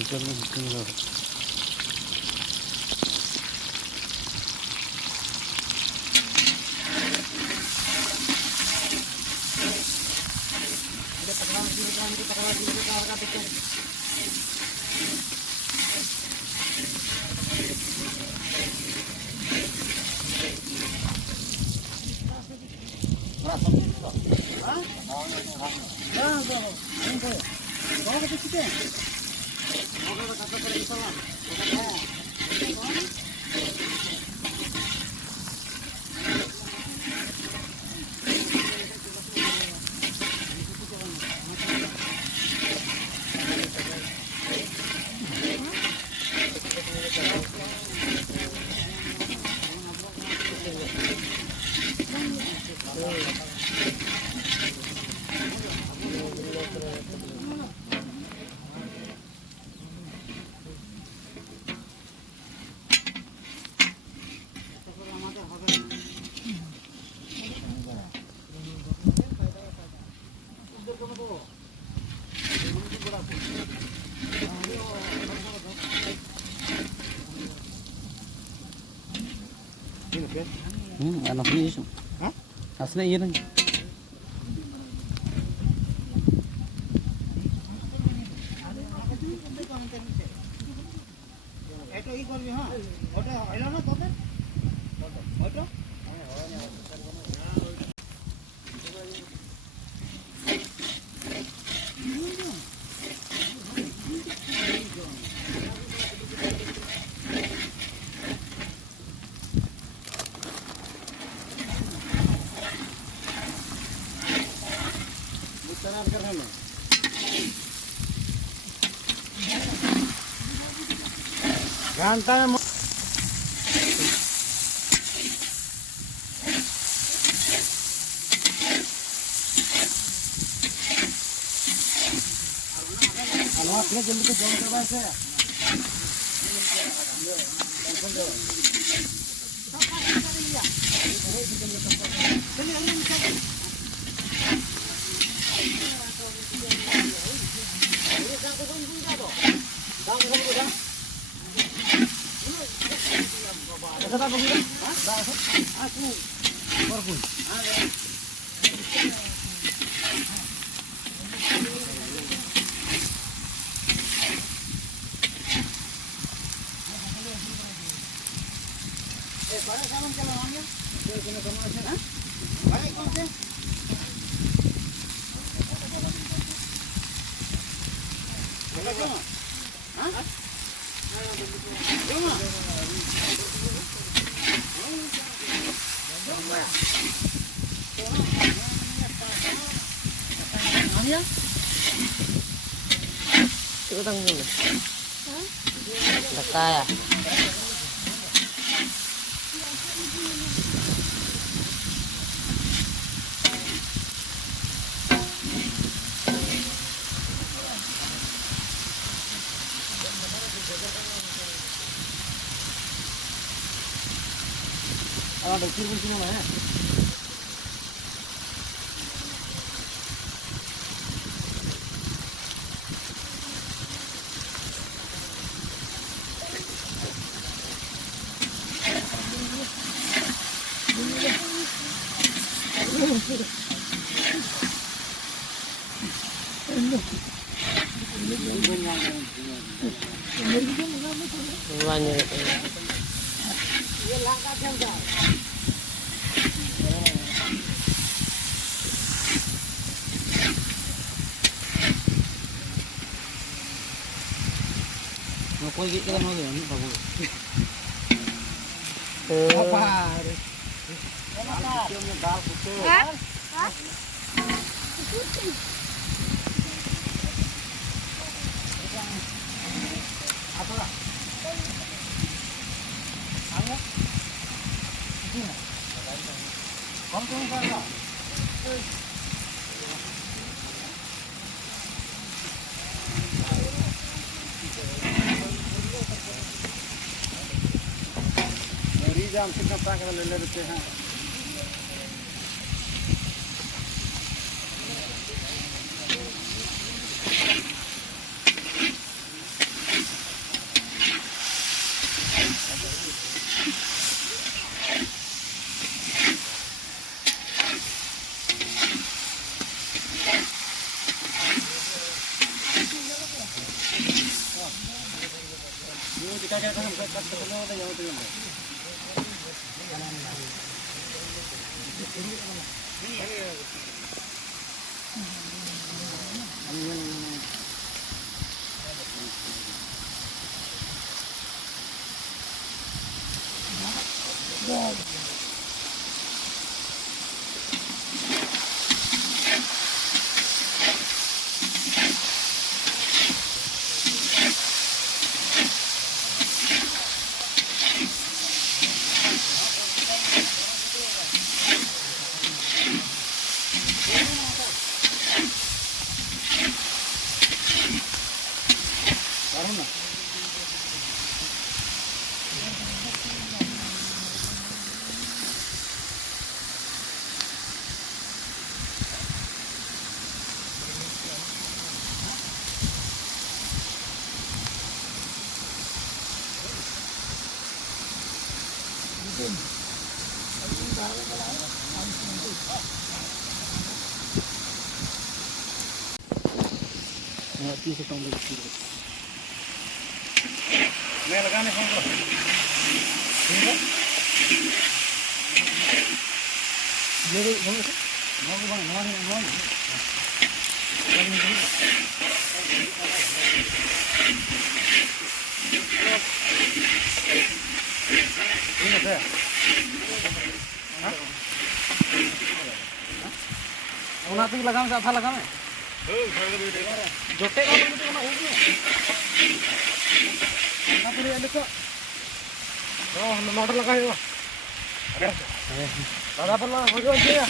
Üzerine gittiğini lazım. Anaknya Yesus. Hah? Aslinya iya nih. Itu ikut ya. Oke, ayo na tote. Oke. Gantanya mau anaknya jemput ke jam berapa saya? Kata apa kita? Aku berpun. Para salam jalannya. Dia kena sama aja. Baik, Oke. Apa cuma? Hah? Cuma. Ambil. Coba tanggung dulu. Hah? Dekat ya. Ada kiri sini mana? Koy kita mau ini bagus. Apa? हम कितना packet ले लेते हैं मैं लगाने phone करो ठीक है मेरे फोन से नौ को नौ ini saya una tu लगाम से अच्छा लगाम है जोटे का तो ना हो गया ना पूरे ये देखो हम मोटर लगाए हो अरे दादा पर लगा हो गया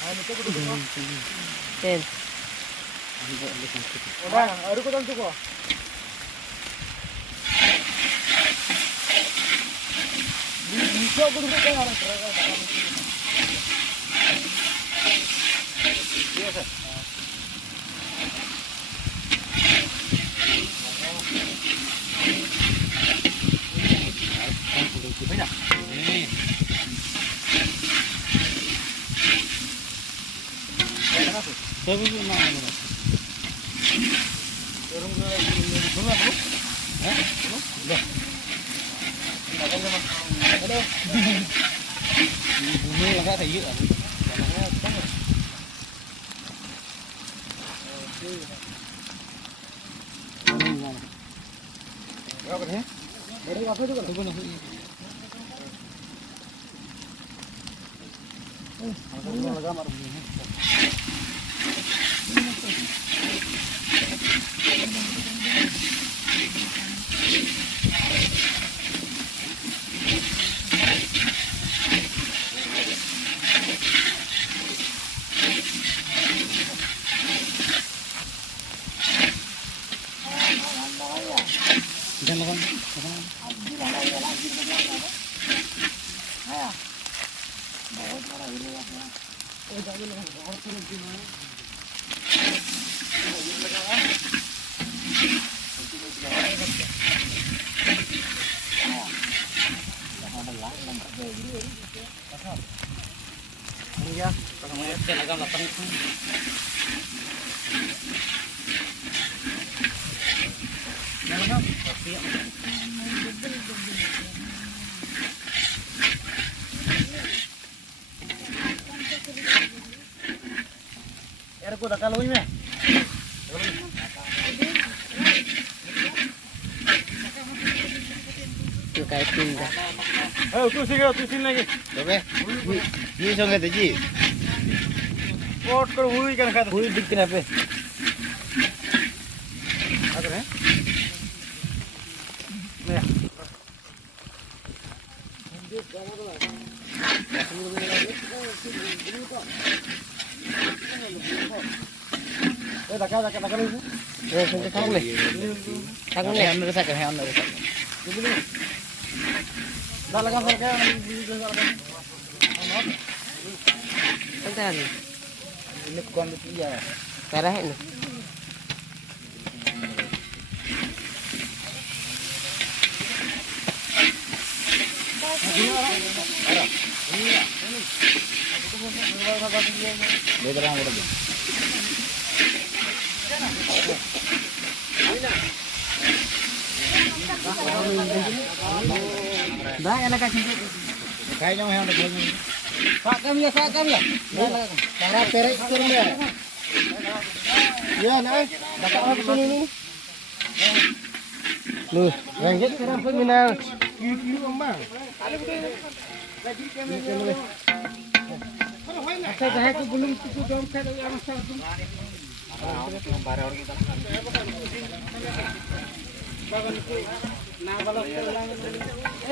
हां नीचे को देखो तेल ओड़ा अरु को तंतु को नीचे को देखो क्या रहा है lगा thấy dữ berapa nih? Dari apa itu kan? Tunggu nanti. Lagam ada begini. Jangan makan. Air ko dakal hoy me. Tu kai tin ka. Tu sin lagi. Oke. Ni sange de ji. Pot ko hui kan kha. Hui dik na pe. Agre. Me. Dakar ini. Thang này. Thang này em nó sẽ cái heo này. Dah lagam sampai kan. Entah ni. Ini bukan dia. Parah ni. Ini Beberapa orang. Dah, enak kan? Kayaknya mau yang ada gini. Sakam ya. Cara perek turun ya. Ya, nah, dapat apa sini ini? Loh, ranggit sekarang peminal. Kiu ambang. Saya dah aku belum cukup jam saya dari asal tu.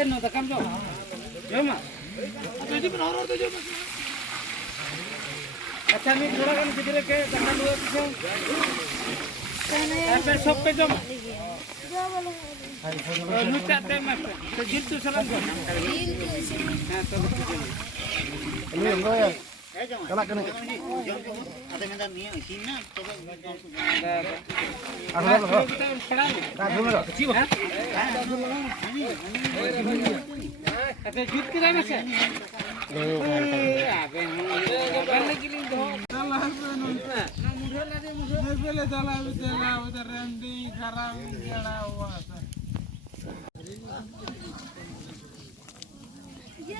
No takam jo. Jom. Jadi penoro tu jom. अच्छा मैं थोड़ा कम किधर के दखल हुआ पीछे ऐसे सब पे जम नुचाते मैं तो जिल तू सलाम कर हां तो ini enggak ya kena ada minta niat sini तो ada kecil kan ada jut ke mana sih Iya,